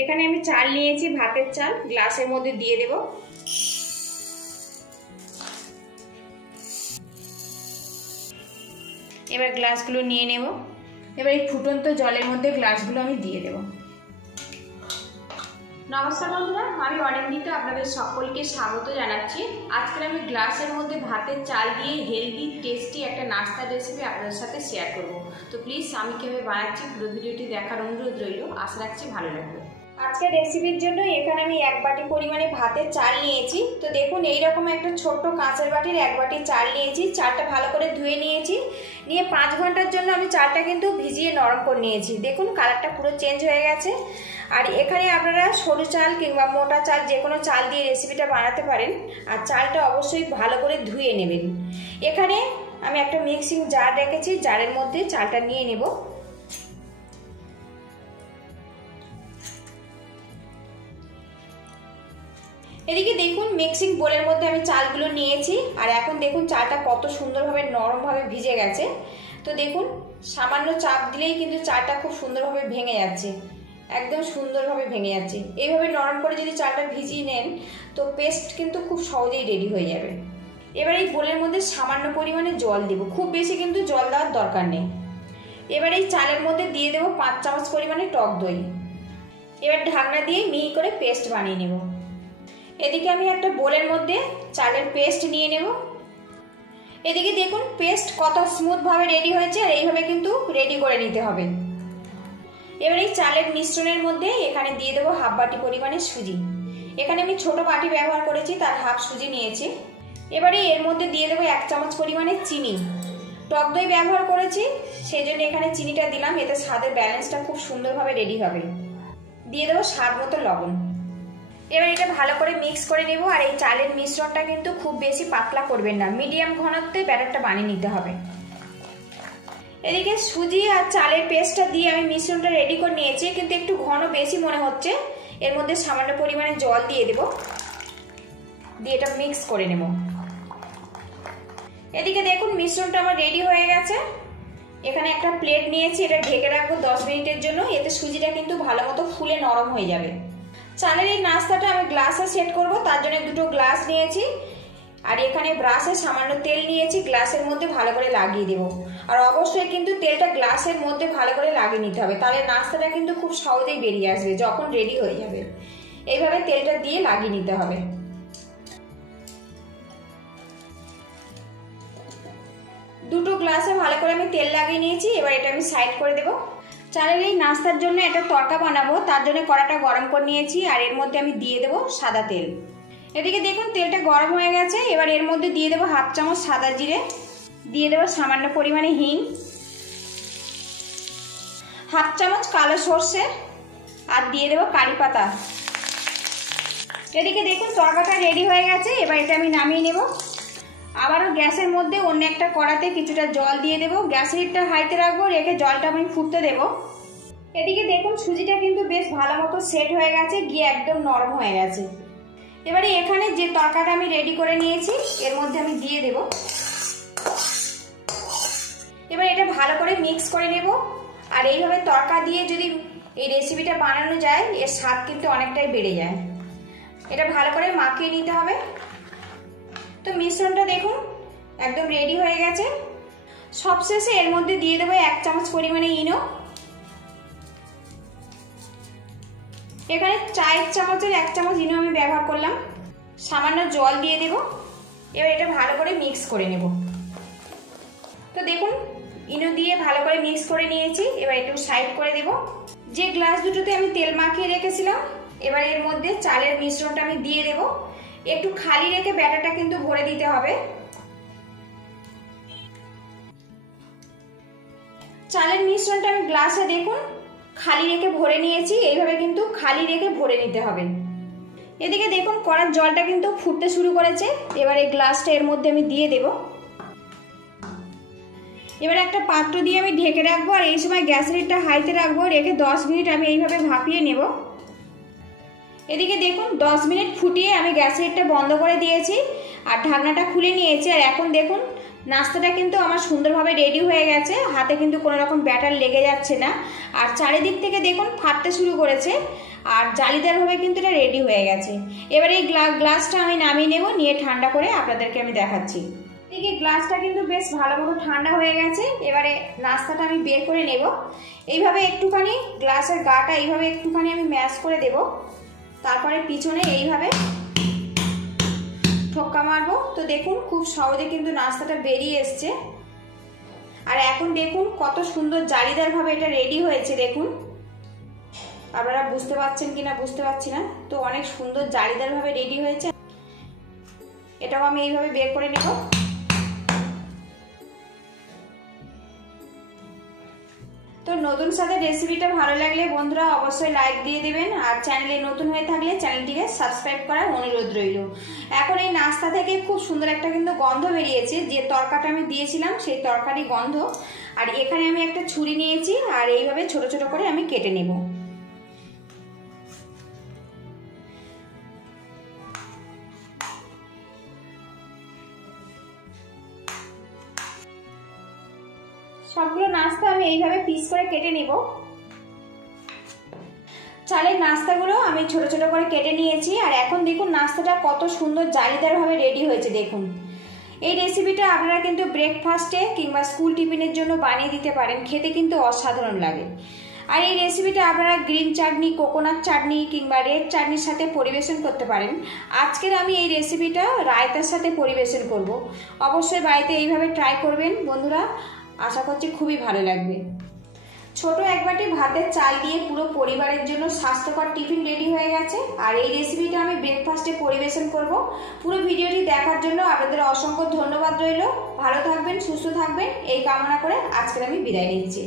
এখানে আমি চাল নিয়েছি, ভাতের চাল, গ্লাসের মধ্যে দিয়ে দেব। এবার গ্লাসগুলো নিয়ে নেব। এবার এই ফুটন্ত জলের মধ্যে গ্লাসগুলো আমি দিয়ে দেব। নমস্কার বন্ধুরা, আমি অনিন্দিতা, আপনাদের সকলকে স্বাগত জানাচ্ছি। আজকে আমি গ্লাসের মধ্যে ভাতের চাল দিয়ে হেলদি টেস্টি একটা নাস্তার রেসিপি আপনাদের সাথে শেয়ার করব। তো প্লিজ আমি কীভাবে বানাচ্ছি পুরো ভিডিওটি দেখার অনুরোধ রইল, আশা রাখছি ভালো লাগবে। আজকের রেসিপির জন্য এখানে আমি 1 বাটি পরিমাণে ভাতের চাল নিয়েছি। তো দেখুন এইরকম একটা ছোট্ট কাঁচের বাটির 1 বাটি চাল নিয়েছি। চালটা ভালো করে ধুয়ে নিয়েছি, নিয়ে 5 ঘন্টার জন্য আমি চালটা কিন্তু ভিজিয়ে নরম করে নিয়েছি। দেখুন কালারটা পুরো চেঞ্জ হয়ে গেছে। আর এখানে আপনারা সরু চাল কিংবা মোটা চাল যে কোনো চাল দিয়ে রেসিপিটা বানাতে পারেন। আর চালটা অবশ্যই ভালো করে ধুয়ে নেবেন। এখানে আমি একটা মিক্সিং জার রেখেছি, জারের মধ্যে চালটা নিয়ে নেব। এদিকে দেখুন মিক্সিং বোলের মধ্যে আমি চালগুলো নিয়েছি। আর এখন দেখুন চালটা কত সুন্দরভাবে নরমভাবে ভিজে গেছে। তো দেখুন সামান্য চাপ দিলেই কিন্তু চালটা খুব সুন্দরভাবে ভেঙে যাচ্ছে, একদম সুন্দরভাবে ভেঙে যাচ্ছে। এইভাবে নরম করে যদি চালটা ভিজিয়ে নেন তো পেস্ট কিন্তু খুব সহজেই রেডি হয়ে যাবে। এবার এই বোলের মধ্যে সামান্য পরিমাণে জল দেব, খুব বেশি কিন্তু জল দেওয়ার দরকার নেই। এবার এই চালের মধ্যে দিয়ে দেব 5 চামচ পরিমাণে টক দই। এবার ঢাকনা দিয়ে মিহি করে পেস্ট বানিয়ে নেব। এদিকে আমি একটা বোলের মধ্যে চালের পেস্ট নিয়ে নেব। এদিকে দেখুন পেস্ট কত স্মুথভাবে রেডি হয়েছে, আর এইভাবে কিন্তু রেডি করে নিতে হবে। এবার এই চালের মিশ্রণের মধ্যে এখানে দিয়ে দেবো 1/2 বাটি পরিমাণে সুজি। এখানে আমি ছোট বাটি ব্যবহার করেছি, তার হাফ সুজি নিয়েছি। এবারে এর মধ্যে দিয়ে দেবো 1 চামচ পরিমাণে চিনি। টক দই ব্যবহার করেছি সেই জন্য এখানে চিনিটা দিলাম, এতে স্বাদের ব্যালেন্সটা খুব সুন্দরভাবে রেডি হবে। দিয়ে দেবো স্বাদ মতো লবণ। এবার এটা ভালো করে মিক্স করে নেব। আর এই চালের মিশ্রণটা কিন্তু খুব বেশি পাতলা করবেন না, মিডিয়াম ঘনত্বে ব্যাটারটা বানিয়ে নিতে হবে। এদিকে সুজি আর চালের পেস্টটা দিয়ে আমি মিশ্রণটা রেডি করে নিয়েছি, কিন্তু একটু ঘন বেশি মনে হচ্ছে। এর মধ্যে সামান্য পরিমাণে জল দিয়ে দেব, দিয়ে এটা মিক্স করে নেব। এদিকে দেখুন মিশ্রণটা আমার রেডি হয়ে গেছে। এখানে একটা প্লেট নিয়েছি, এটা ঢেকে রাখবো 10 মিনিটের জন্য। এতে সুজিটা কিন্তু ভালো মতো ফুলে নরম হয়ে যাবে। চালের এই নাস্তাটা আমি গ্লাসে সেট করব, তার জন্য 2টো গ্লাস নিয়েছি। আর এখানে ব্রাশে সামান্য তেল নিয়েছি, গ্লাসের মধ্যে ভালো করে লাগিয়ে দেব। আর অবশ্যই কিন্তু তেলটা গ্লাসের মধ্যে ভালো করে লাগিয়ে নিতে হবে, তাহলে নাস্তাটা কিন্তু খুব সহজেই বেরিয়ে আসবে যখন রেডি হয়ে যাবে। এইভাবে তেলটা দিয়ে লাগিয়ে নিতে হবে। দুটো গ্লাসে ভালো করে আমি তেল লাগিয়ে নিয়েছি। এবার এটা আমি সাইড করে দেব। চালের এই নাস্তার জন্য একটা তড়কা বানাবো, তার জন্য কড়াটা গরম করে নিয়েছি। আর এর মধ্যে আমি দিয়ে দেব সাদা তেল। এদিকে দেখুন তেলটা গরম হয়ে গেছে। এবার এর মধ্যে দিয়ে দেবো 1/2 চামচ সাদা জিরে, দিয়ে দেবো সামান্য পরিমাণে হিং, 1/2 চামচ কালো সর্ষে, আর দিয়ে দেবো কারি পাতা। এদিকে দেখুন তরকাটা রেডি হয়ে গেছে। এবার এটা আমি নামিয়ে নেব। আবারও গ্যাসের মধ্যে অন্য একটা কড়াতে কিছুটা জল দিয়ে দেবো। গ্যাসের হিটটা হাইতে রাখবো, রেখে জলটা আমি ফুটতে দেবো। এদিকে দেখুন সুজিটা কিন্তু বেশ ভালো মতো সেট হয়ে গেছে, গিয়ে একদম নরম হয়ে গেছে। এবারে এখানে যে তরকাটা আমি রেডি করে নিয়েছি এর মধ্যে আমি দিয়ে দেব। এবার এটা ভালো করে মিক্স করে নেব। আর এইভাবে তরকা দিয়ে যদি এই রেসিপিটা বানানো যায়, এর স্বাদ কিন্তু অনেকটাই বেড়ে যায়। এটা ভালো করে মাখিয়ে নিতে হবে। তো মিশ্রণটা দেখুন একদম রেডি হয়ে গেছে। সবশেষে এর মধ্যে দিয়ে দেবো 1 চামচ পরিমাণে ইনো। এখানে 4 চামচের 1 চামচ ইনো আমি ব্যবহার করলাম। সামান্য জল দিয়ে দেব। এবার এটা ভালো করে মিক্স করে নেব। তো দেখুন ইনো দিয়ে ভালো করে মিক্স করে নিয়েছি। এবার একটু সাইড করে দেব। যে গ্লাস দুটোতে আমি তেল মাখিয়ে রেখেছিলাম, এবার এর মধ্যে চালের মিশ্রণটা আমি দিয়ে দেব। একটু খালি রেখে ব্যাটারটা কিন্তু ভরে দিতে হবে। চালের মিশ্রণটা আমি গ্লাসে দেখুন খালি রেখে ভরে নিয়েছি। এইভাবে কিন্তু খালি রেখে ভরে নিতে হবে। এদিকে দেখুন কড়ার জলটা কিন্তু ফুটতে শুরু করেছে। এবার এই গ্লাসটা এর মধ্যে আমি দিয়ে দেব। এবার একটা পাত্র দিয়ে আমি ঢেকে রাখবো। আর এই সময় গ্যাসের হিটটা হাইতে রাখবো, রেখে 10 মিনিট আমি এইভাবে ভাপিয়ে নেব। এদিকে দেখুন 10 মিনিট ফুটিয়ে আমি গ্যাসের হিটটা বন্ধ করে দিয়েছি আর ঢাকনাটা খুলে নিয়েছি। আর এখন দেখুন নাস্তাটা কিন্তু আমার সুন্দরভাবে রেডি হয়ে গেছে, হাতে কিন্তু কোনো রকম ব্যাটার লেগে যাচ্ছে না। আর চারিদিক থেকে দেখুন ফাটতে শুরু করেছে। আর জালিদারভাবে কিন্তু এটা রেডি হয়ে গেছে। এবার এই গ্লাসটা আমি নামিয়ে নেব, নিয়ে ঠান্ডা করে আপনাদেরকে আমি দেখাচ্ছি। এদিকে গ্লাসটা কিন্তু বেশ ভালো মতো ঠান্ডা হয়ে গেছে। এবারে নাস্তাটা আমি বের করে নেব। এইভাবে একটুখানি গ্লাসের গাটা এইভাবে একটুখানি আমি ম্যাশ করে দেব, তারপরে পিছনে এইভাবে ঠোক্কা মারবো। তো দেখুন খুব সহজে কিন্তু নাস্তাটা বেরিয়ে এসছে। আর এখন দেখুন কত সুন্দর জালিদারভাবে এটা রেডি হয়েছে। দেখুন আপনারা বুঝতে পারছেন কিনা বুঝতে পারছি না, তো অনেক সুন্দর জালিদারভাবে রেডি হয়েছে। এটাও আমি এইভাবে বের করে নেব। তো নতুন স্বাদের রেসিপিটা ভালো লাগলে বন্ধুরা অবশ্যই লাইক দিয়ে দেবেন, আর চ্যানেলে নতুন হয়ে থাকলে চ্যানেলটিকে সাবস্ক্রাইব করার অনুরোধ রইল। এখন এই নাস্তা থেকে খুব সুন্দর একটা কিন্তু গন্ধ বেরিয়েছে, যে তরকাটা আমি দিয়েছিলাম সেই তরকারি গন্ধ। আর এখানে আমি একটা ছুরি নিয়েছি, আর এইভাবে ছোট ছোট করে আমি কেটে নেব। সবগুলো নাস্তা আমি এইভাবে পিস করে কেটে নিব। চালের নাস্তাগুলো আমি ছোট ছোট করে কেটে নিয়েছি। আর এখন দেখুন নাস্তাটা কত সুন্দর জালিদারভাবে রেডি হয়েছে। দেখুন এই রেসিপিটা আপনারা কিন্তু ব্রেকফাস্টে কিংবা স্কুল টিফিনের জন্য বানিয়ে দিতে পারেন, খেতে কিন্তু অসাধারণ লাগে। আর এই রেসিপিটা আপনারা গ্রিন চাটনি, কোকোনাট চাটনি কিংবা রেড চাটনির সাথে পরিবেশন করতে পারেন। আজকের আমি এই রেসিপিটা রায়তার সাথে পরিবেশন করব। অবশ্যই বাড়িতে এইভাবে ট্রাই করবেন বন্ধুরা, আশা করছি খুবই ভালো লাগবে। ছোট এক বাটি ভাতের চাল দিয়ে পুরো পরিবারের জন্য স্বাস্থ্যকর টিফিন রেডি হয়ে গেছে। আর এই রেসিপিটা আমি ব্রেকফাস্টে পরিবেশন করব। পুরো ভিডিওটি দেখার জন্য আপনাদের অসংখ্য ধন্যবাদ রইল। ভালো থাকবেন, সুস্থ থাকবেন এই কামনা করে আজকের আমি বিদায় নিচ্ছি।